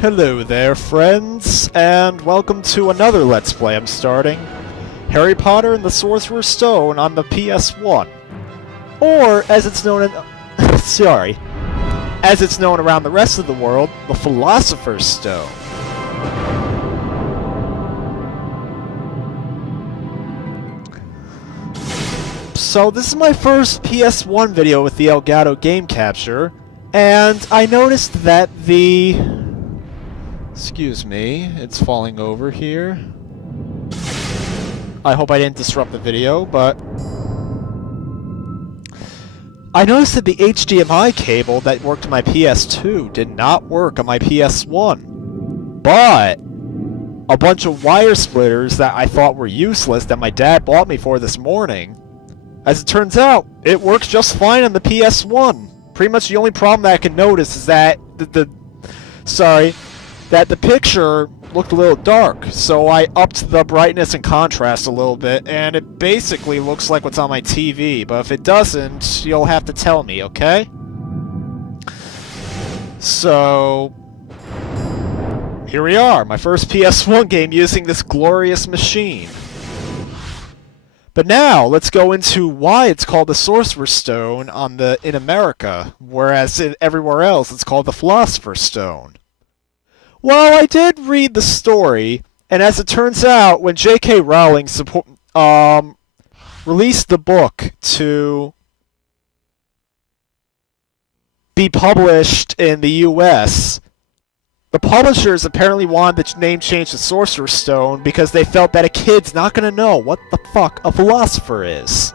Hello there, friends, and welcome to another Let's Play I'm starting. Harry Potter and the Sorcerer's Stone on the PS1. Or, as it's known in... as it's known around the rest of the world, the Philosopher's Stone. So this is my first PS1 video with the Elgato game capture, and I noticed that the... Excuse me, it's falling over here. I hope I didn't disrupt the video, but... I noticed that the HDMI cable that worked on my PS2 did not work on my PS1. But... a bunch of wire splitters that I thought were useless that my dad bought me for this morning. As it turns out, it works just fine on the PS1. Pretty much the only problem that I can notice is that that the picture looked a little dark, so I upped the brightness and contrast a little bit, and it basically looks like what's on my TV, but if it doesn't, you'll have to tell me, okay? So... here we are, my first PS1 game using this glorious machine. But now, let's go into why it's called the Sorcerer's Stone in America, whereas everywhere else it's called the Philosopher's Stone. Well, I did read the story, and as it turns out, when J.K. Rowling released the book to be published in the U.S., the publishers apparently wanted the name changed to Sorcerer's Stone because they felt that a kid's not going to know what the fuck a philosopher is.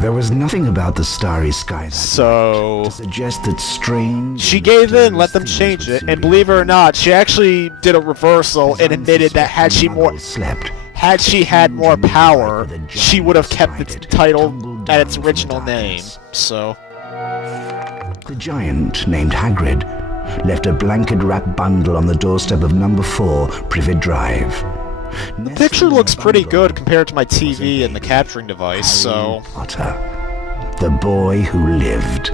There was nothing about the starry skies to suggest that strange... She gave in, let them change it, and believe it or not, she actually did a reversal and admitted that had she had more power, she would have kept the title at its original name, so... The giant, named Hagrid, left a blanket-wrapped bundle on the doorstep of number 4, Privet Drive. The picture looks pretty good compared to my TV and the capturing device, so... Potter, the boy who lived.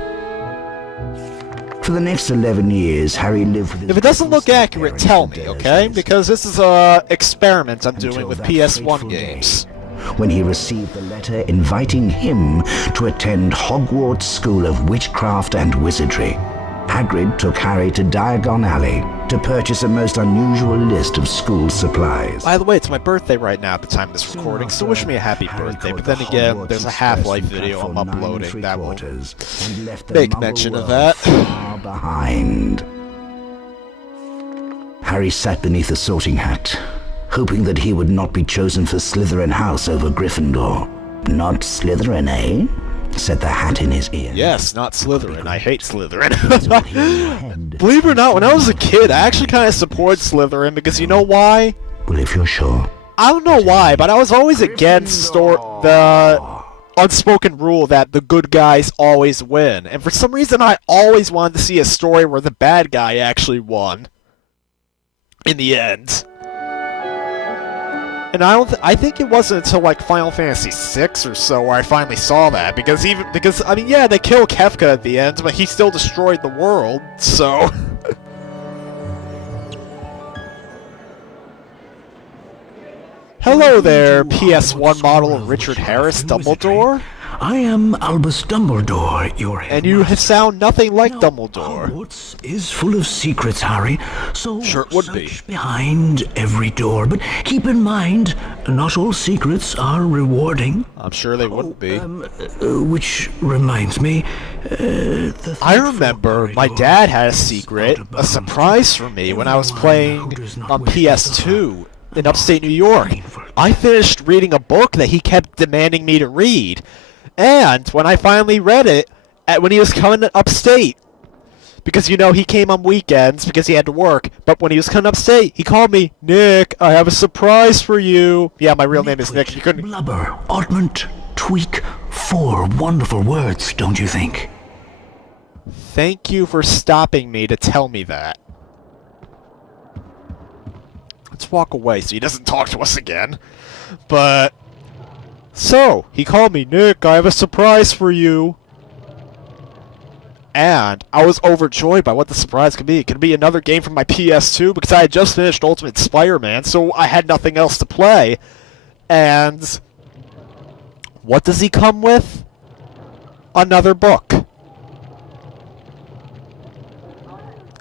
For the next 11 years, Harry lived with his... If it doesn't look accurate, tell me, okay? Because this is a experiment I'm doing with PS1 games. When he received the letter inviting him to attend Hogwarts School of Witchcraft and Wizardry. Hagrid took Harry to Diagon Alley to purchase a most unusual list of school supplies. By the way, it's my birthday right now at the time of this recording, so wish me a happy birthday. But then again, there's a Half-Life video I'm uploading that will make mention of that. Far behind. Harry sat beneath a sorting hat, hoping that he would not be chosen for Slytherin House over Gryffindor. Not Slytherin, eh? Said the hat in his ear. Yes, not Slytherin. I hate Slytherin. Believe it or not, when I was a kid, I actually kind of supported Slytherin because you know why? Well, if you're sure. I don't know why, but I was always against the unspoken rule that the good guys always win. And for some reason, I always wanted to see a story where the bad guy actually won. In the end. And I think it wasn't until like Final Fantasy VI or so where I finally saw that, because I mean, yeah, they kill Kefka at the end, but he still destroyed the world, so... Hello there, PS1 model of Richard Harris Dumbledore. I am Albus Dumbledore, your head. And you sound nothing like Dumbledore. Hogwarts is full of secrets, Harry, so sure it would be. Behind every door. But keep in mind, not all secrets are rewarding. I'm sure they wouldn't be. Which reminds me, I remember my dad had a secret, a surprise for me when I was playing on PS2 in upstate New York. I finished reading a book that he kept demanding me to read. And when I finally read it, when he was coming upstate, because, you know, he came on weekends because he had to work, but when he was coming upstate, he called me, Nick, I have a surprise for you. Yeah, my real name is Nick. You couldn't... Blubber, ointment, tweak, 4 wonderful words, don't you think? Thank you for stopping me to tell me that. Let's walk away so he doesn't talk to us again. But... so, he called me, Nick, I have a surprise for you. And I was overjoyed by what the surprise could be. It could be another game from my PS2 because I had just finished Ultimate Spider-Man, so I had nothing else to play. And what does he come with? Another book.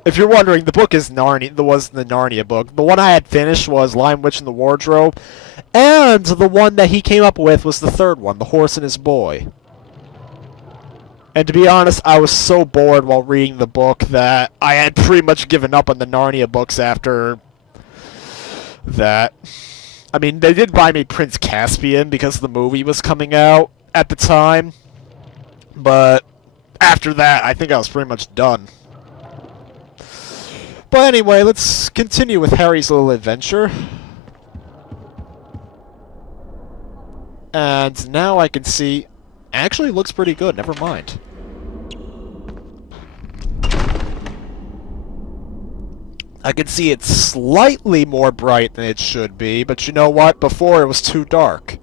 If you're wondering, the book is Narnia. There was the Narnia book. The one I had finished was Lion Witch in the Wardrobe, and the one that he came up with was the third one, The Horse and His Boy. And to be honest, I was so bored while reading the book that I had pretty much given up on the Narnia books after that. I mean, they did buy me Prince Caspian because the movie was coming out at the time, but after that, I think I was pretty much done. But anyway, let's continue with Harry's little adventure. And now I can see... Actually, it looks pretty good, never mind. I can see it's slightly more bright than it should be, but you know what? Before it was too dark.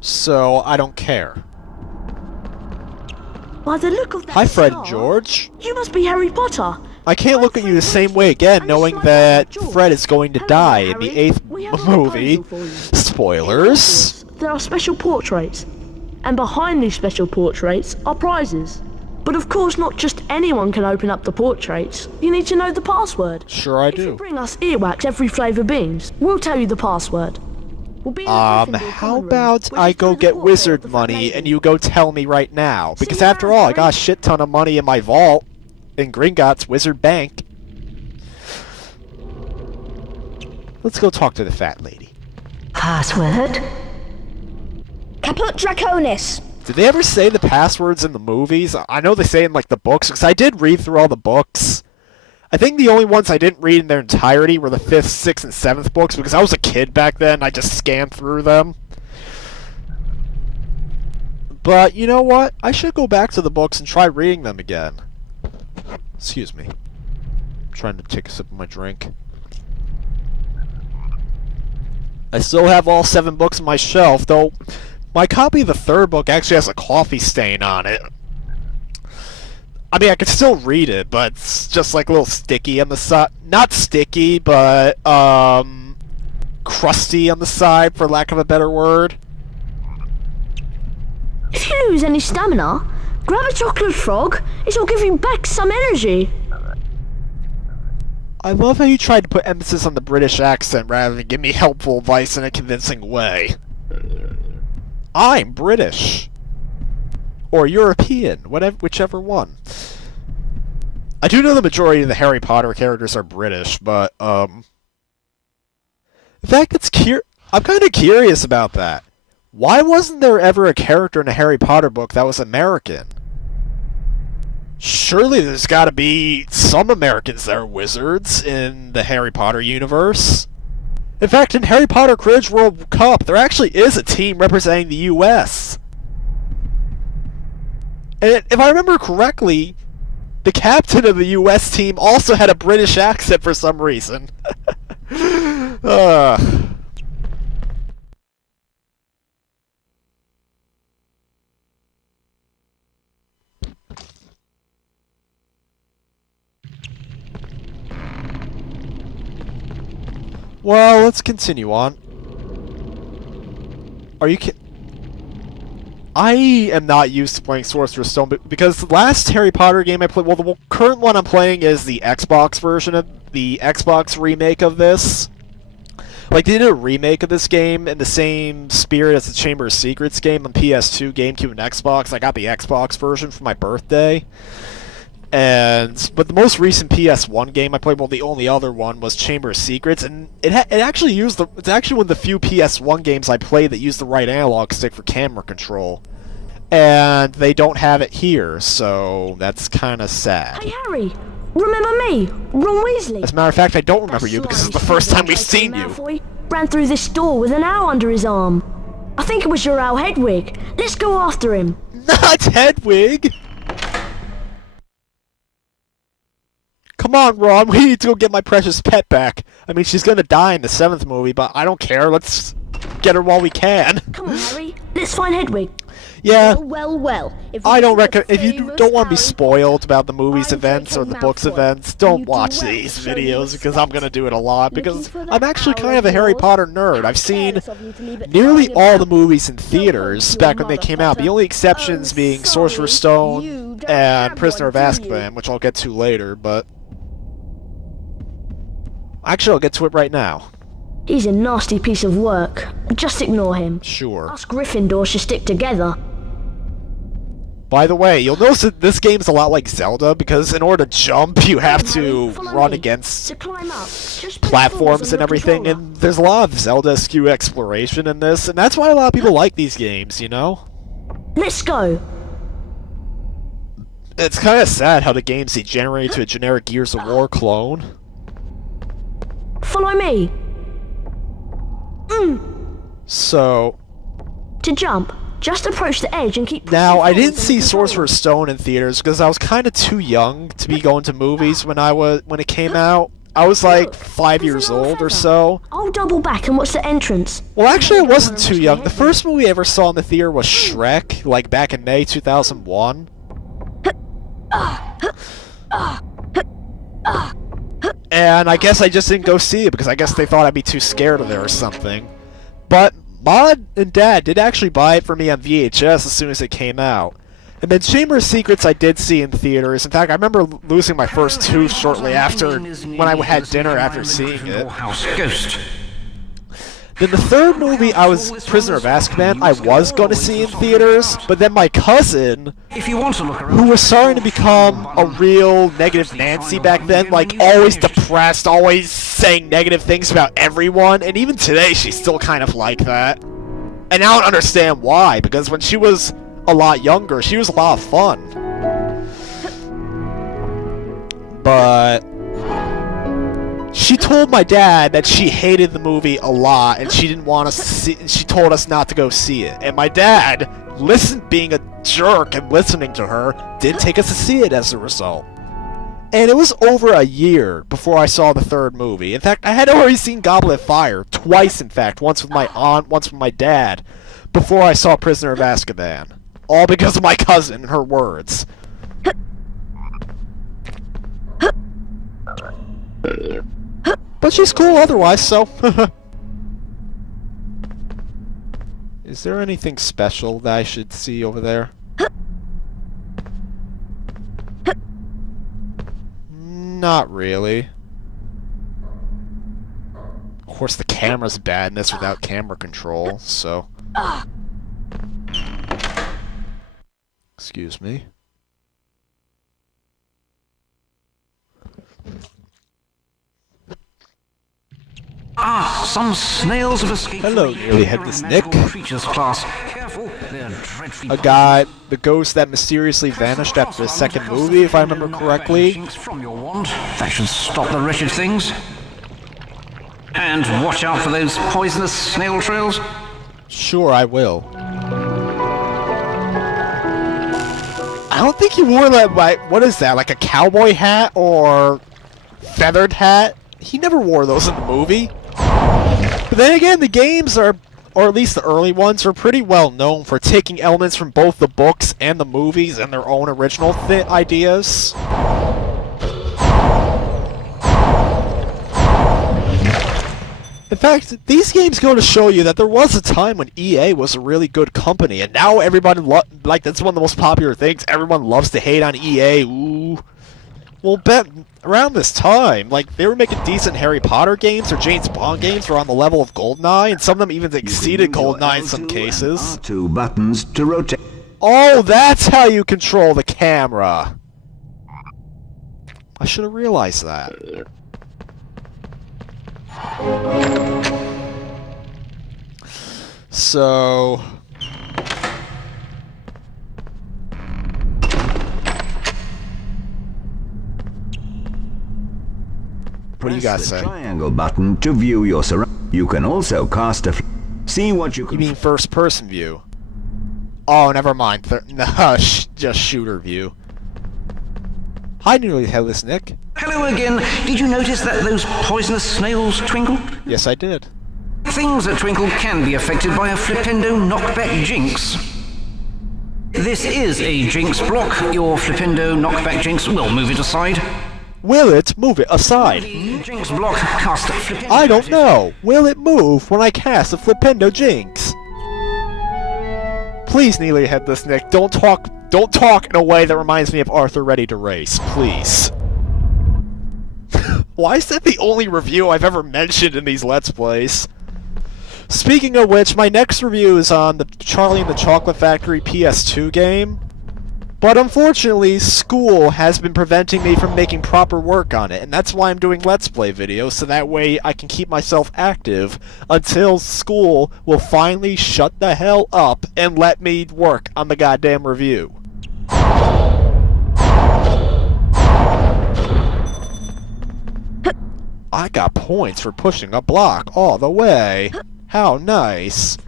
So, I don't care. By the look of that Hi, Fred star, and George. You must be Harry Potter. I can't look at you the same way again, knowing that Fred is going to die in the 8th movie. Spoilers. There are special portraits, and behind these special portraits are prizes. But of course, not just anyone can open up the portraits. You need to know the password. Sure I If you do. bring us earwax every flavour beans, we'll tell you the password. We'll be in the Gryffindor How common room, about which I is go through the get portrait of wizard the money lady. and you go tell me right now? Because you after around, all, I got a Harry. shit ton of money in my vault in Gringotts Wizard Bank. Let's go talk to the fat lady. Password? Caput Draconis. Did they ever say the passwords in the movies? I know they say in, like, the books, because I did read through all the books. I think the only ones I didn't read in their entirety were the 5th, 6th, and 7th books, because I was a kid back then, I just scanned through them. But, you know what? I should go back to the books and try reading them again. Excuse me. I'm trying to take a sip of my drink. I still have all 7 books on my shelf, though my copy of the 3rd book actually has a coffee stain on it. I mean, I could still read it, but it's just like a little sticky on the side. Not sticky, but, crusty on the side, for lack of a better word. If you lose any stamina, grab a chocolate frog. It'll give you back some energy. I love how you tried to put emphasis on the British accent rather than give me helpful advice in a convincing way. I'm British. Or European, whichever one. I do know the majority of the Harry Potter characters are British, but, in fact, I'm kind of curious about that. Why wasn't there ever a character in a Harry Potter book that was American? Surely there's gotta be some Americans that are wizards in the Harry Potter universe. In fact, in Harry Potter Quidditch World Cup, there actually is a team representing the U.S. And if I remember correctly, the captain of the U.S. team also had a British accent for some reason. Well, let's continue on. Are you I am not used to playing Sorcerer's Stone because the last Harry Potter game I played, well, the current one I'm playing is the Xbox version of the Xbox remake of this. Like, they did a remake of this game in the same spirit as the Chamber of Secrets game on PS2, GameCube, and Xbox. I got the Xbox version for my birthday. But the most recent PS1 game I played, well, the only other one was Chamber of Secrets, and it actually used it's actually one of the few PS1 games I played that used the right analog stick for camera control. And they don't have it here, so that's kind of sad. Hey Harry, remember me, Ron Weasley? As a matter of fact, I don't remember you because it's the first time we've seen you. Malfoy ran through this door with an owl under his arm. I think it was your owl Hedwig. Let's go after him. Not Hedwig! Come on, Ron, we need to go get my precious pet back. I mean, she's gonna die in the 7th movie, but I don't care. Let's get her while we can. Come on, Harry. Let's find Hedwig. Yeah, Well. I don't if you don't want to be spoiled about the movie's events or the book's events, don't watch these videos because I'm gonna do it a lot because I'm actually kind of a Harry Potter nerd. I've seen nearly all the movies in theaters back when they came out. The only exceptions being Sorcerer's Stone and Prisoner of Azkaban, which I'll get to later, but actually I'll get to it right now. He's a nasty piece of work. Just ignore him. Sure. Us Gryffindors should stick together. By the way, you'll notice that this game's a lot like Zelda, because in order to jump, you have to run against platforms and everything, and there's a lot of Zelda-skew exploration in this, and that's why a lot of people like these games, you know? Let's go. It's kind of sad how the game's degenerated to a generic Gears of War clone. Follow me. So... To jump, just approach the edge and keep... Now, I didn't see Sorcerer's Stone in theaters because I was kind of too young to be going to movies when it came out. I was like 5 years old or so. I'll double back and watch the entrance. Well, actually, I wasn't too young. The first movie I ever saw in the theater was Shrek, like back in May 2001. And I guess I just didn't go see it because I guess they thought I'd be too scared of it or something. But Mom and Dad did actually buy it for me on VHS as soon as it came out. And then Chamber of Secrets I did see in theaters. In fact, I remember losing my first tooth shortly after when I had dinner after seeing it. Then the third movie Prisoner of Azkaban, I was going to see in theaters, but then my cousin, who was starting to become a real negative Nancy back then, like always depressed, always saying negative things about everyone, and even today she's still kind of like that. And I don't understand why, because when she was a lot younger, she was a lot of fun. But she told my dad that she hated the movie a lot and she didn't want us to see it. She told us not to go see it. And my dad, being a jerk and listening to her, didn't take us to see it as a result. And it was over a year before I saw the third movie. In fact, I had already seen Goblet of Fire twice, in fact. Once with my aunt, once with my dad, before I saw Prisoner of Azkaban. All because of my cousin and her words. But she's cool otherwise, so... Is there anything special that I should see over there? Not really. Of course, the camera's bad in this without camera control, so... Excuse me. Some snails have escaped. Hello, nearly headless Nick. Creatures class. Careful, they're dreadfully... A guy, the ghost that mysteriously vanished after the second movie, if I remember correctly. From your wand. That should stop the wretched things. And watch out for those poisonous snail trails. Sure, I will. I don't think he wore that, like, what is that, like a cowboy hat or feathered hat? He never wore those in the movie. But then again, the games are, or at least the early ones, are pretty well known for taking elements from both the books and the movies and their own original ideas. In fact, these games go to show you that there was a time when EA was a really good company, and now everybody like that's one of the most popular things. Everyone loves to hate on EA. Ooh. Well, around this time, like, they were making decent Harry Potter games or James Bond games were on the level of GoldenEye, and some of them even exceeded GoldenEye in some cases. Two buttons to rotate. Oh, that's how you control the camera. I should have realized that. So... What do you guys say? Triangle button to view your surroundings. You can also cast a... See what you can... You mean first-person view? Oh, never mind. No, just shooter view. Hi, nearly headless Nick. Hello again. Did you notice that those poisonous snails twinkled? Yes, I did. Things that twinkle can be affected by a flipendo knockback jinx. This is a Jinx block. Your Flippendo knockback Jinx will move it aside. Will it move it aside? The Jinx block cast Flippendo. I don't know. Will it move when I cast a Flippendo Jinx? Please kneel your head this, Nick. Don't talk in a way that reminds me of Arthur Ready to Race, please. Why is that the only review I've ever mentioned in these Let's Plays? Speaking of which, my next review is on the Charlie and the Chocolate Factory PS2 game. But unfortunately, school has been preventing me from making proper work on it, and that's why I'm doing Let's Play videos, so that way I can keep myself active until school will finally shut the hell up and let me work on the goddamn review. I got points for pushing a block all the way. How nice.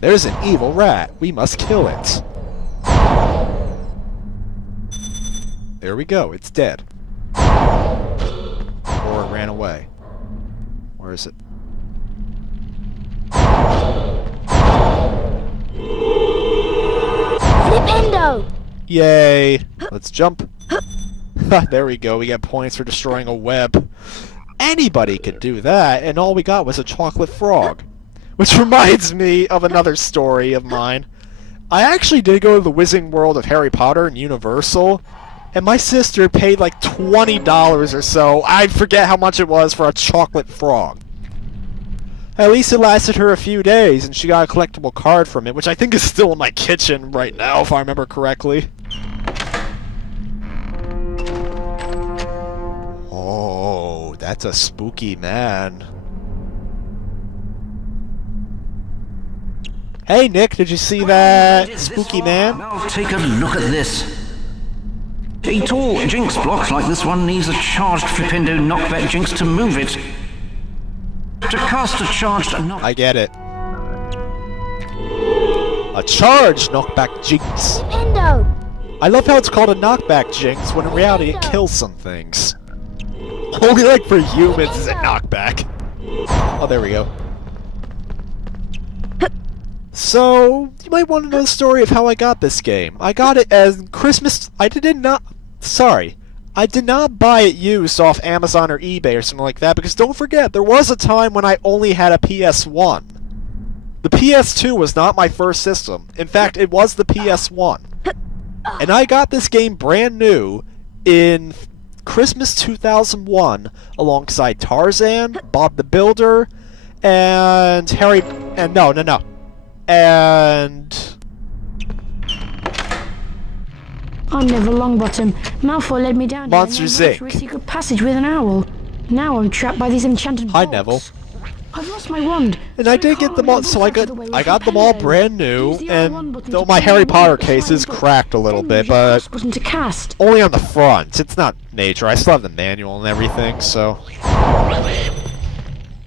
There's an evil rat. We must kill it. There we go. It's dead. Or it ran away. Where is it? Flippendo! Yay. Let's jump. There we go. We get points for destroying a web. Anybody could do that, and all we got was a chocolate frog. Which reminds me of another story of mine. I actually did go to the Wizarding World of Harry Potter and Universal, and my sister paid like $20 or so. I forget how much it was for a chocolate frog. At least it lasted her a few days, and she got a collectible card from it, which I think is still in my kitchen right now, if I remember correctly. Oh, that's a spooky man. Hey Nick, did you see that spooky man? Now take a look at this. A tall Jinx block like this one needs a charged Flippendo knockback Jinx to move it. To cast a charged knockback... I get it. A charged knockback Jinx. Flippendo! I love how it's called a knockback Jinx when in reality it kills some things. Only like for humans is it knockback. Oh, there we go. So, you might want to know the story of how I got this game. I got it as Christmas... I did not buy it used off Amazon or eBay or something like that, because don't forget, there was a time when I only had a PS1. The PS2 was not my first system. In fact, it was the PS1. And I got this game brand new in Christmas 2001 alongside Tarzan, Bob the Builder, and Harry... and no. And... I'm Never Longbottom. Malfoy led me down Monsters, here Inc. a secret passage with an owl. Now I'm trapped by these enchanted Hi, bolts. Neville. I've lost my wand. And I did get them all, so I got them all brand new, and though my Harry Potter case is cracked a little bit, but button to cast. only on the front. It's not major. I still have the manual and everything, so...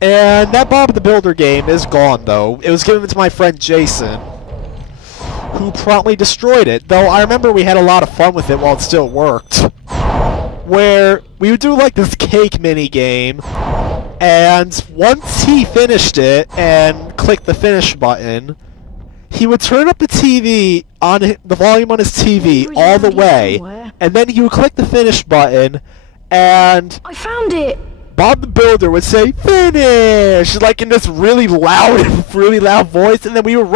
And that Bob the Builder game is gone, though. It was given to my friend Jason, who promptly destroyed it, though I remember we had a lot of fun with it while it still worked. Where we would do like this cake mini game, and once he finished it and clicked the finish button, he would turn up the TV on the volume on his TV all the way, and then he would click the finish button, and I found it. Bob the Builder would say, "Finish!" like in this really loud voice, and then we would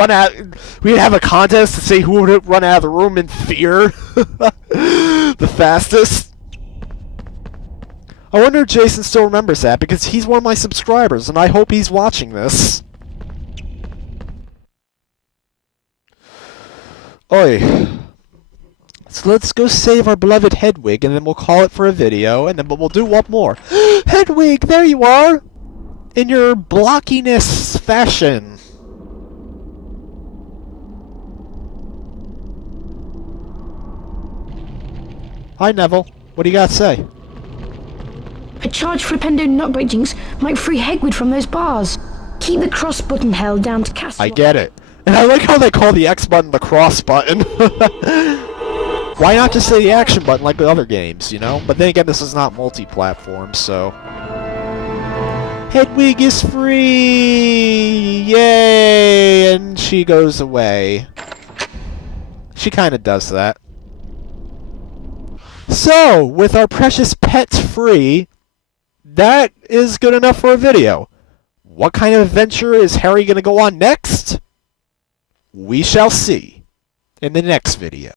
we'd have a contest to see who would run out of the room in fear the fastest. I wonder if Jason still remembers that, because he's one of my subscribers, and I hope he's watching this. Oi. So let's go save our beloved Hedwig, and then we'll call it for a video, and then we'll do one more. Hedwig, there you are! In your blockiness fashion. Hi, Neville. What do you got to say? A charged Flippendo knockback Jinx might free Hedwig from those bars. Keep the cross button held down to cast. I get it. And I like how they call the X button the cross button. Why not just say the action button like the other games, you know? But then again, this is not multi-platform, so... Hedwig is free! Yay! And she goes away. She kind of does that. So, with our precious pets free, that is good enough for a video. What kind of adventure is Harry going to go on next? We shall see in the next video.